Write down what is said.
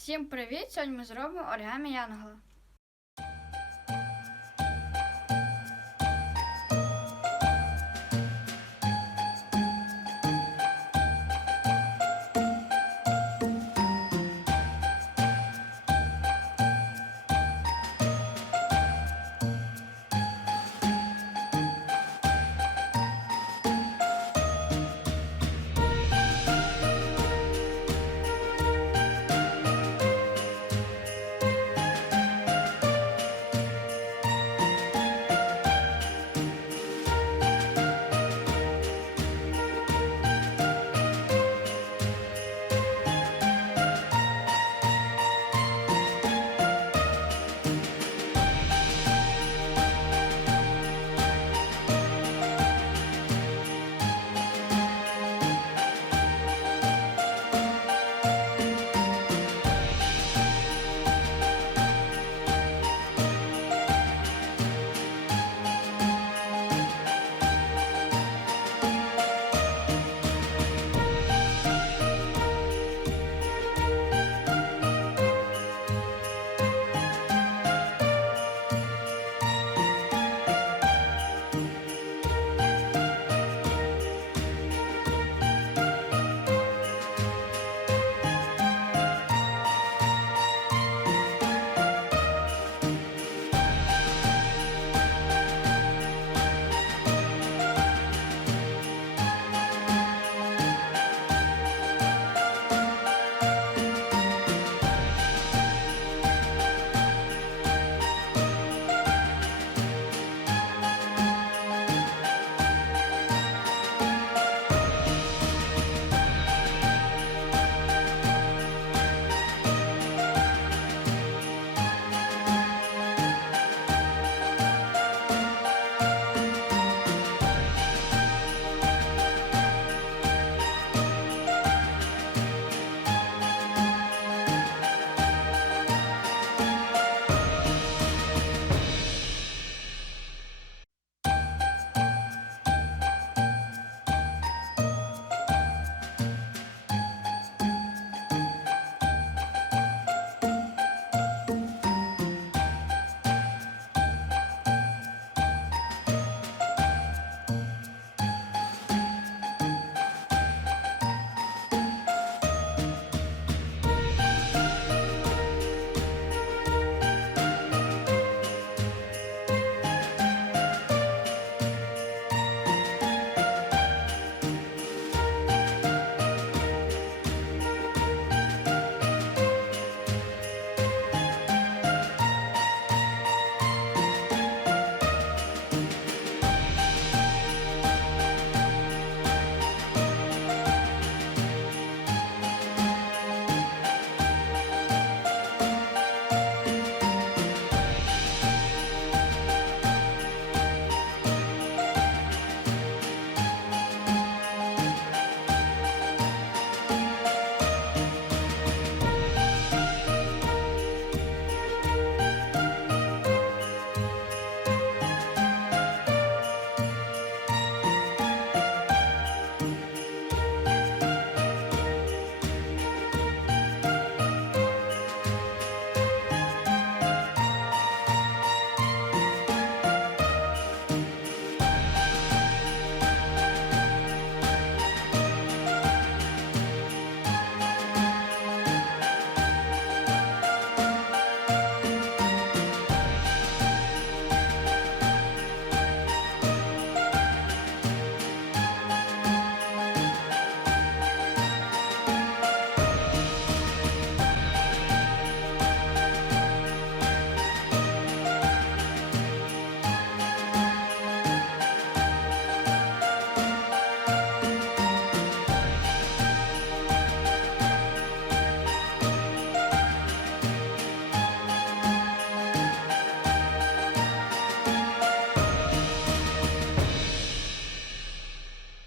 Всім привіт! Сьогодні ми зробимо оригамі Янгола.